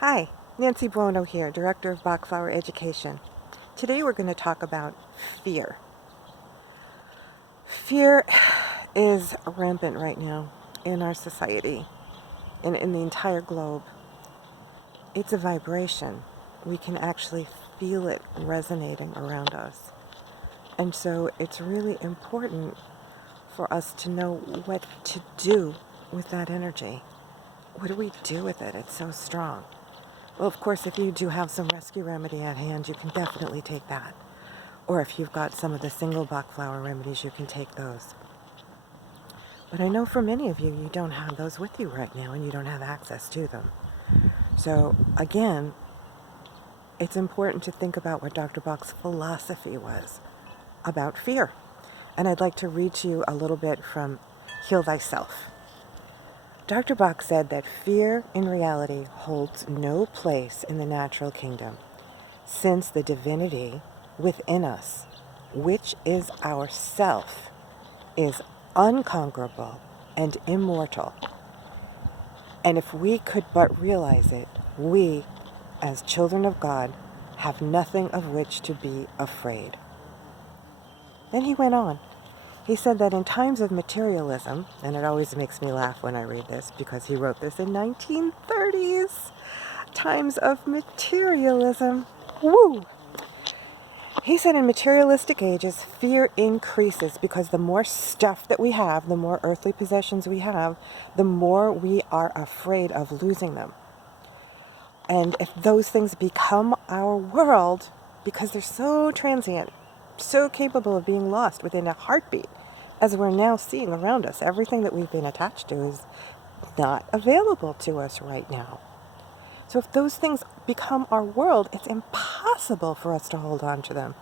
Hi, Nancy Buono here, Director of Bach Flower Education. Today we're going to talk about fear. Fear is rampant right now in our society and in the entire globe. It's a vibration. We can actually feel it resonating around us. And so it's really important for us to know what to do with that energy. What do we do with it? It's so strong. Well, of course, if you do have some rescue remedy at hand, you can definitely take that. Or if you've got some of the single Bach flower remedies, you can take those. But I know for many of you, you don't have those with you right now and you don't have access to them. So again, it's important to think about what Dr. Bach's philosophy was about fear. And I'd like to read to you a little bit from Heal Thyself. Dr. Bach said that fear in reality holds no place in the natural kingdom, since the divinity within us, which is our self, is unconquerable and immortal. And if we could but realize it, we, as children of God, have nothing of which to be afraid. Then he went on. He said that in times of materialism, and it always makes me laugh when I read this because he wrote this in 1930s, times of materialism. Woo! He said in materialistic ages, fear increases because the more stuff that we have, the more earthly possessions we have, the more we are afraid of losing them. And if those things become our world, because they're so transient, so capable of being lost within a heartbeat, as we're now seeing around us, everything that we've been attached to is not available to us right now. So if those things become our world, it's impossible for us to hold on to them,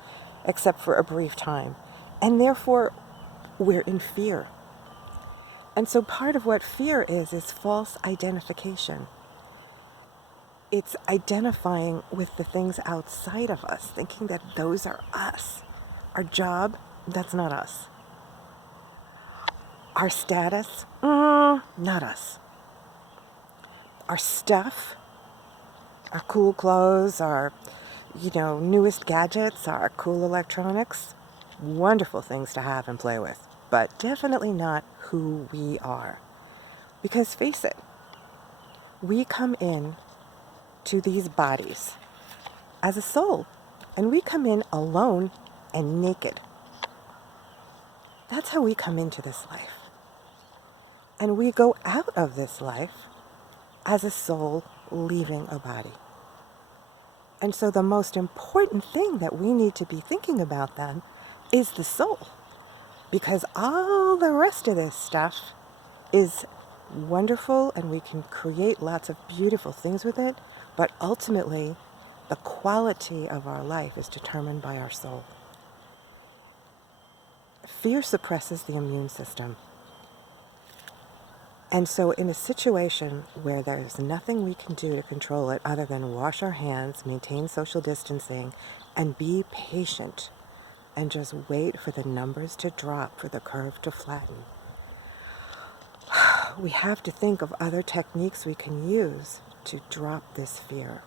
except for a brief time. And therefore, we're in fear. And so part of what fear is false identification. It's identifying with the things outside of us, thinking that those are us. Our job, that's not us. Our status, not us. Our stuff, our cool clothes, our, newest gadgets, our cool electronics, wonderful things to have and play with, but definitely not who we are. Because face it, we come in to these bodies as a soul, and we come in alone and naked. That's how we come into this life. And we go out of this life as a soul leaving a body. And so the most important thing that we need to be thinking about then is the soul. Because all the rest of this stuff is wonderful and we can create lots of beautiful things with it, but ultimately the quality of our life is determined by our soul. Fear suppresses the immune system. And so in a situation where there's nothing we can do to control it other than wash our hands, maintain social distancing, and be patient, and just wait for the numbers to drop, for the curve to flatten, we have to think of other techniques we can use to drop this fear.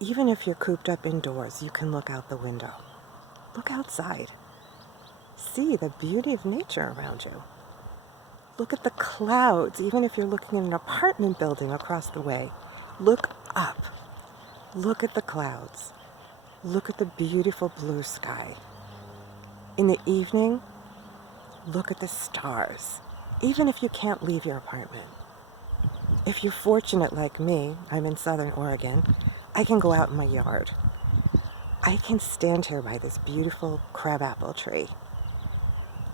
Even if you're cooped up indoors, you can look out the window. Look outside. See the beauty of nature around you. Look at the clouds, even if you're looking in an apartment building across the way. Look up. Look at the clouds. Look at the beautiful blue sky. In the evening, look at the stars, even if you can't leave your apartment. If you're fortunate like me, I'm in Southern Oregon, I can go out in my yard. I can stand here by this beautiful crabapple tree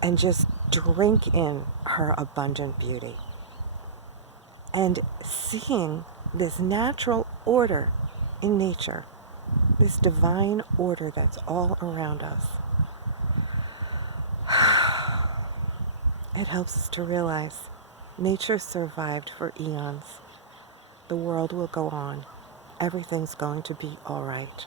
and just drink in her abundant beauty. And seeing this natural order in nature, this divine order that's all around us, it helps us to realize nature survived for eons. The world will go on. Everything's going to be all right.